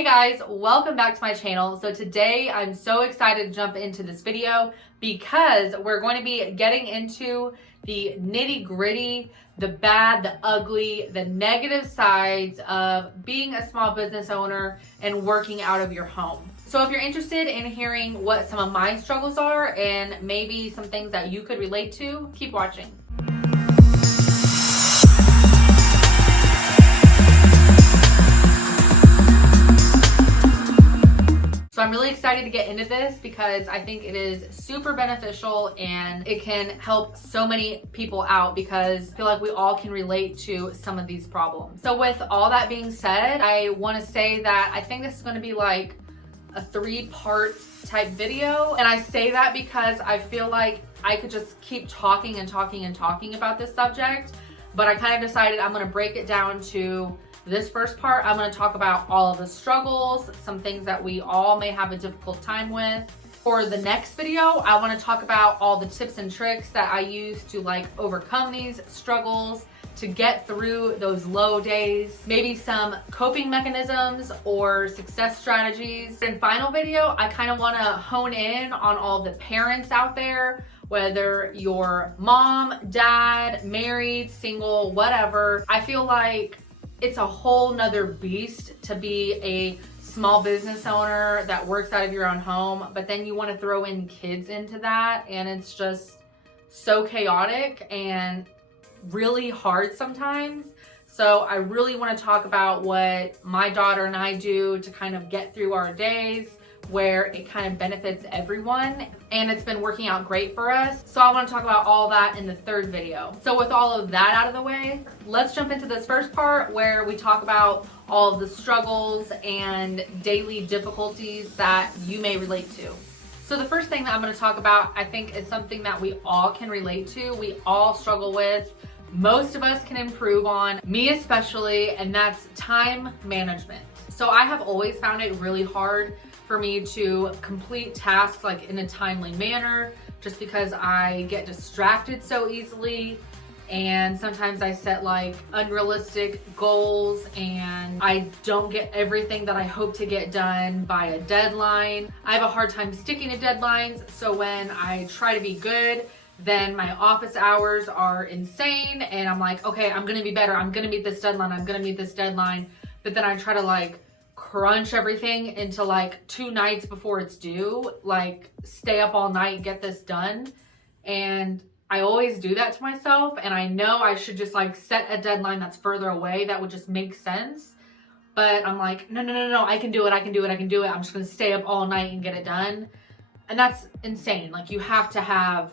Hey guys, welcome back to my channel. So today I'm so excited to jump into this video because we're going to be getting into the nitty-gritty, the bad, the ugly, the negative sides of being a small business owner and working out of your home. So if you're interested in hearing what some of my struggles are and maybe some things that you could relate to, keep watching. So I'm really excited to get into this because I think it is super beneficial and it can help so many people out because I feel like we all can relate to some of these problems. So with all that being said, I want to say that I think this is going to be like a 3-part type video. And I say that because I feel like I could just keep talking and talking and talking about this subject, but I kind of decided I'm going to break it down to this first part. I'm going to talk about all of the struggles, some things that we all may have a difficult time with. For the next video, I want to talk about all the tips and tricks that I use to overcome these struggles, to get through those low days, maybe some coping mechanisms or success strategies. In final video, I kind of want to hone in on all the parents out there, whether you're mom, dad, married, single, whatever. I feel like it's a whole nother beast to be a small business owner that works out of your own home, but then you want to throw in kids into that, and it's just so chaotic and really hard sometimes. So I really want to talk about what my daughter and I do to kind of get through our days, where it kind of benefits everyone, and it's been working out great for us. So I want to talk about all that in the third video. So with all of that out of the way, let's jump into this first part where we talk about all of the struggles and daily difficulties that you may relate to. So the first thing that I'm going to talk about, I think, is something that we all can relate to. We all struggle with. Most of us can improve on, me especially, and that's time management. So I have always found it really hard for me to complete tasks in a timely manner, just because I get distracted so easily. And sometimes I set unrealistic goals and I don't get everything that I hope to get done by a deadline. I have a hard time sticking to deadlines. So when I try to be good, then my office hours are insane. And I'm like, okay, I'm gonna be better. I'm gonna meet this deadline. I'm gonna meet this deadline. But then I try to crunch everything into 2 nights before it's due, stay up all night, get this done. And I always do that to myself, and I know I should just set a deadline that's further away that would just make sense. But I'm like, no, I can do it. I'm just gonna stay up all night and get it done. And that's insane. You have to have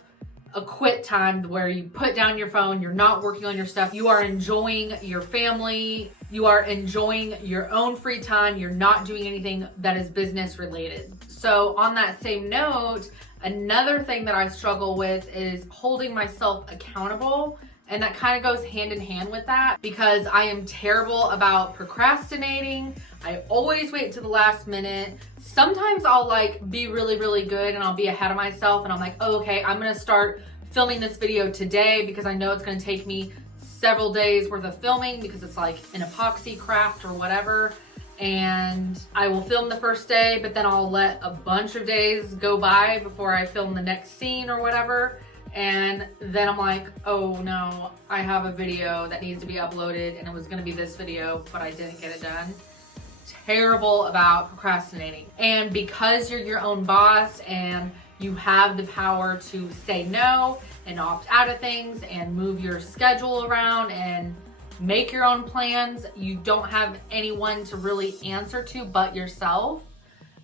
a quit time where you put down your phone, you're not working on your stuff, you are enjoying your family, you are enjoying your own free time, you're not doing anything that is business related. So on that same note, another thing that I struggle with is holding myself accountable. And that kind of goes hand in hand with that because I am terrible about procrastinating. I always wait to the last minute. Sometimes I'll be really, really good and I'll be ahead of myself and I'm like, oh, okay, I'm gonna start filming this video today because I know it's gonna take me several days worth of filming because it's an epoxy craft or whatever. And I will film the first day, but then I'll let a bunch of days go by before I film the next scene or whatever. And then I'm like, oh no, I have a video that needs to be uploaded and it was gonna be this video, but I didn't get it done. Terrible about procrastinating. And because you're your own boss and you have the power to say no and opt out of things and move your schedule around and make your own plans, you don't have anyone to really answer to but yourself.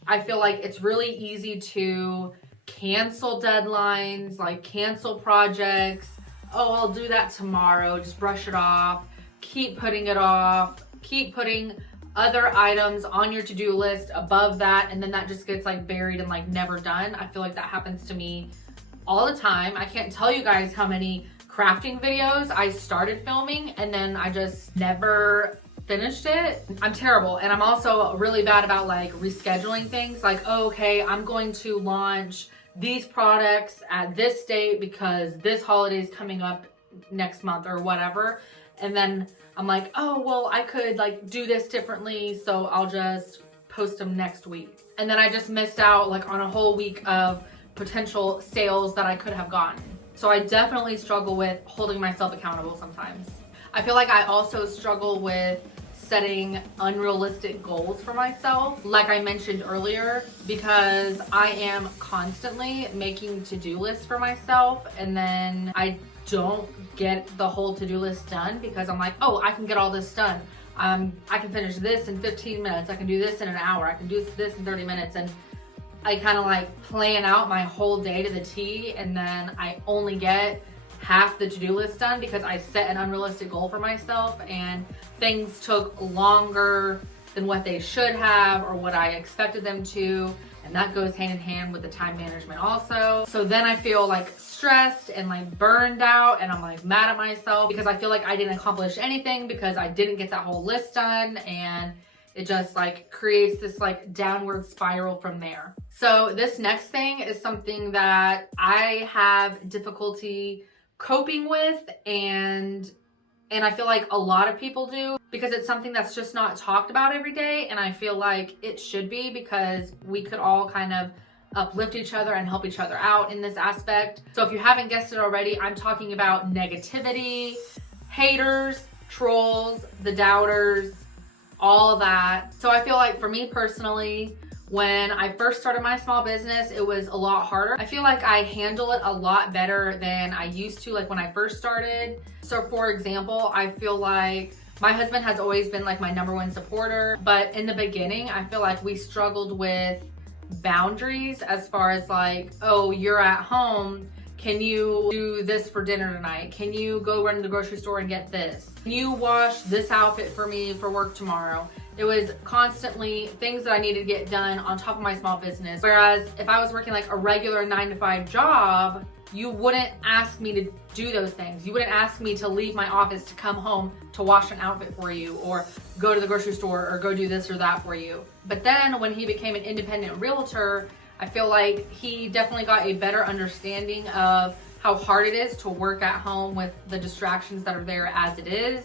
I feel like it's really easy to cancel deadlines, cancel projects. Oh, I'll do that tomorrow, just brush it off, keep putting it off, keep putting other items on your to-do list above that, and then that just gets buried and never done. I feel like that happens to me all the time. I can't tell you guys how many crafting videos I started filming and then I just never finished it. I'm terrible. And I'm also really bad about rescheduling things. Oh, okay, I'm going to launch these products at this date because this holiday is coming up next month or whatever. And then I'm like, oh, well, I could do this differently. So I'll just post them next week. And then I just missed out like on a whole week of potential sales that I could have gotten. So I definitely struggle with holding myself accountable sometimes. I feel like I also struggle with setting unrealistic goals for myself, like I mentioned earlier, because I am constantly making to-do lists for myself, and then I don't get the whole to-do list done because I'm like, oh, I can get all this done. I can finish this in 15 minutes. I can do this in an hour. I can do this in 30 minutes. And I kind of like plan out my whole day to the T, and then I only get half the to-do list done because I set an unrealistic goal for myself and things took longer than what they should have or what I expected them to. And that goes hand in hand with the time management also. So then I feel like stressed and like burned out, and I'm like mad at myself because I feel like I didn't accomplish anything because I didn't get that whole list done, and it just like creates this like downward spiral from there. So this next thing is something that I have difficulty coping with, and I feel like a lot of people do, because it's something that's just not talked about every day, and I feel like it should be, because we could all kind of uplift each other and help each other out in this aspect. So if you haven't guessed it already, I'm talking about negativity, haters, trolls, the doubters, all of that. So I feel like for me personally, when I first started my small business, it was a lot harder. I feel like I handle it a lot better than I used to, like when I first started. So for example, I feel like my husband has always been like my #1 supporter, but in the beginning, I feel like we struggled with boundaries as far as like, oh, you're at home. Can you do this for dinner tonight? Can you go run to the grocery store and get this? Can you wash this outfit for me for work tomorrow? It was constantly things that I needed to get done on top of my small business. Whereas if I was working like a regular 9-to-5 job, you wouldn't ask me to do those things. You wouldn't ask me to leave my office to come home to wash an outfit for you, or go to the grocery store, or go do this or that for you. But then when he became an independent realtor, I feel like he definitely got a better understanding of how hard it is to work at home with the distractions that are there as it is.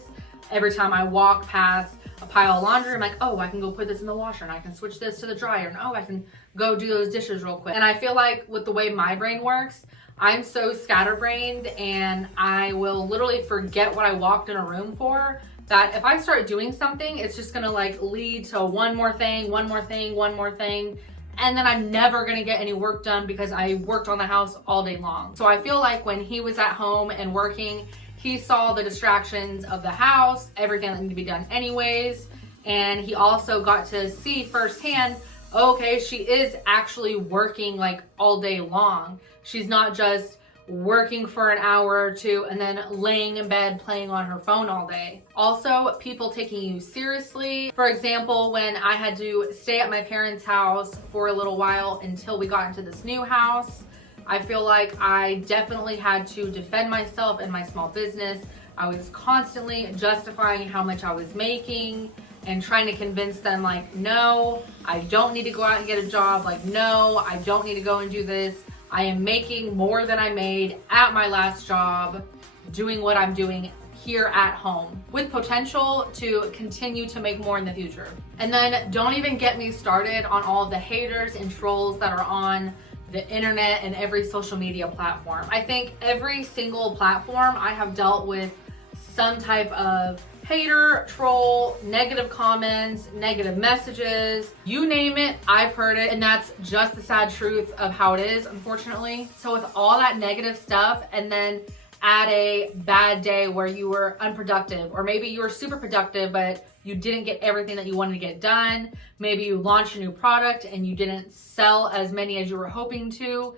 Every time I walk past a pile of laundry, I'm like, oh, I can go put this in the washer, and I can switch this to the dryer, and oh, I can go do those dishes real quick. And I feel like with the way my brain works, I'm so scatterbrained, and I will literally forget what I walked in a room for, that if I start doing something, it's just gonna like lead to one more thing, one more thing, one more thing. And then I'm never gonna get any work done because I worked on the house all day long. So I feel like when he was at home and working, he saw the distractions of the house, everything that needed to be done anyways. And he also got to see firsthand, okay, she is actually working like all day long. She's not just working for an hour or two and then laying in bed playing on her phone all day. Also, people taking you seriously. For example, when I had to stay at my parents' house for a little while until we got into this new house, I feel like I definitely had to defend myself and my small business. I was constantly justifying how much I was making and trying to convince them like, no, I don't need to go out and get a job. Like, no, I don't need to go and do this. I am making more than I made at my last job, doing what I'm doing here at home, with potential to continue to make more in the future. And then don't even get me started on all of the haters and trolls that are on the internet and every social media platform. I think every single platform I have dealt with some type of hater, troll, negative comments, negative messages, you name it, I've heard it. And that's just the sad truth of how it is, unfortunately. So with all that negative stuff, and then add a bad day where you were unproductive, or maybe you were super productive, but you didn't get everything that you wanted to get done. Maybe you launched a new product and you didn't sell as many as you were hoping to.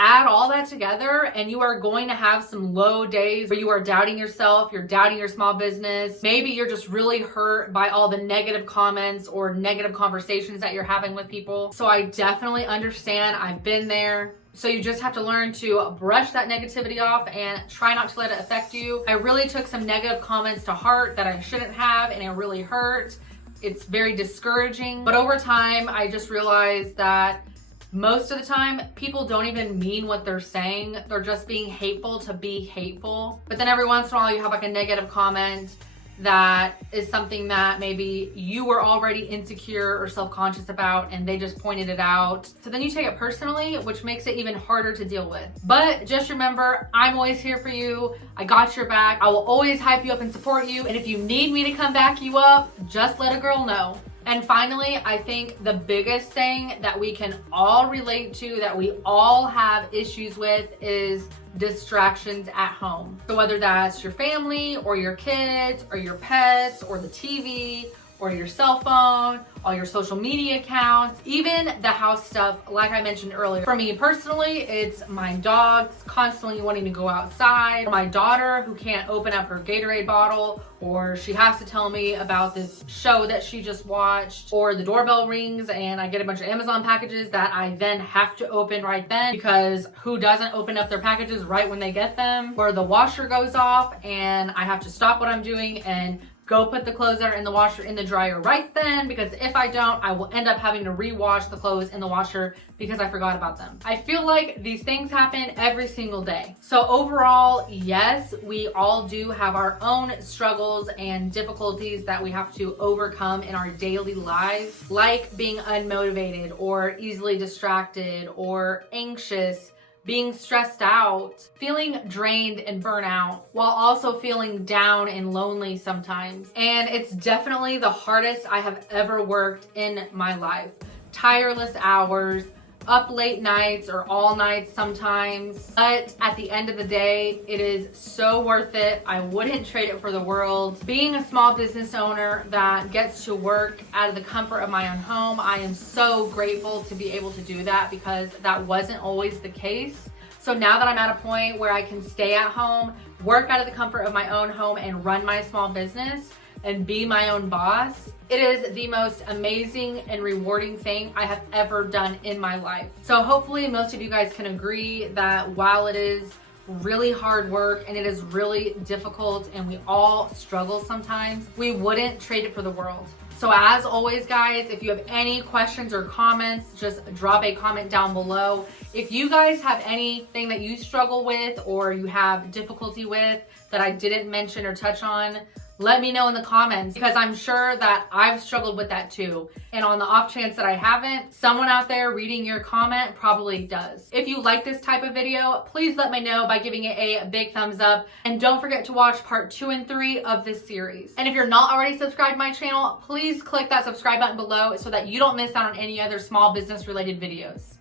Add all that together and you are going to have some low days where you are doubting yourself, you're doubting your small business. Maybe you're just really hurt by all the negative comments or negative conversations that you're having with people. So I definitely understand, I've been there. So you just have to learn to brush that negativity off and try not to let it affect you. I really took some negative comments to heart that I shouldn't have, and it really hurt. It's very discouraging. But over time, I just realized that most of the time, people don't even mean what they're saying. They're just being hateful to be hateful. But then every once in a while, you have like a negative comment that is something that maybe you were already insecure or self-conscious about and they just pointed it out. So then you take it personally, which makes it even harder to deal with. But just remember, I'm always here for you. I got your back. I will always hype you up and support you. And if you need me to come back you up, just let a girl know. And finally, I think the biggest thing that we can all relate to, that we all have issues with, is distractions at home. So whether that's your family or your kids or your pets or the TV or your cell phone, all your social media accounts, even the house stuff, like I mentioned earlier. For me personally, it's my dogs constantly wanting to go outside, my daughter who can't open up her Gatorade bottle, or she has to tell me about this show that she just watched, or the doorbell rings and I get a bunch of Amazon packages that I then have to open right then, because who doesn't open up their packages right when they get them? Or the washer goes off and I have to stop what I'm doing and go put the clothes that are in the washer in the dryer right then, because if I don't, I will end up having to rewash the clothes in the washer because I forgot about them. I feel like these things happen every single day. So overall, yes, we all do have our own struggles and difficulties that we have to overcome in our daily lives, like being unmotivated or easily distracted or anxious, being stressed out, feeling drained and burnout, while also feeling down and lonely sometimes. And it's definitely the hardest I have ever worked in my life. Tireless hours, up late nights or all nights sometimes. But at the end of the day, it is so worth it. I wouldn't trade it for the world. Being a small business owner that gets to work out of the comfort of my own home, I am so grateful to be able to do that, because that wasn't always the case. So now that I'm at a point where I can stay at home, work out of the comfort of my own home and run my small business and be my own boss, it is the most amazing and rewarding thing I have ever done in my life. So hopefully most of you guys can agree that while it is really hard work and it is really difficult and we all struggle sometimes, we wouldn't trade it for the world. So as always, guys, if you have any questions or comments, just drop a comment down below. If you guys have anything that you struggle with or you have difficulty with that I didn't mention or touch on, let me know in the comments, because I'm sure that I've struggled with that too. And on the off chance that I haven't, someone out there reading your comment probably does. If you like this type of video, please let me know by giving it a big thumbs up. And don't forget to watch part 2 and 3 of this series. And if you're not already subscribed to my channel, please click that subscribe button below so that you don't miss out on any other small business related videos.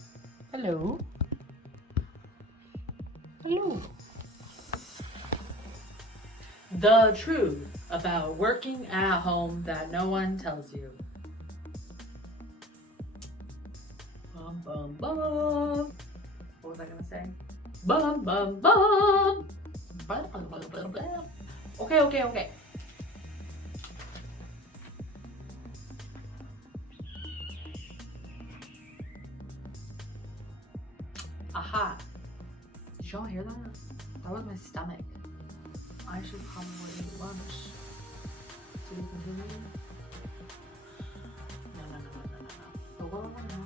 Hello. Hello. The truth about working at home that no one tells you. Bum, bum, bum. What was I gonna say? Bum, bum, bum. Bum, bum, bum, bum, bum. Okay. Aha. Did y'all hear that? That was my stomach. I should probably eat lunch. Do we continue? No. But what do I want to know?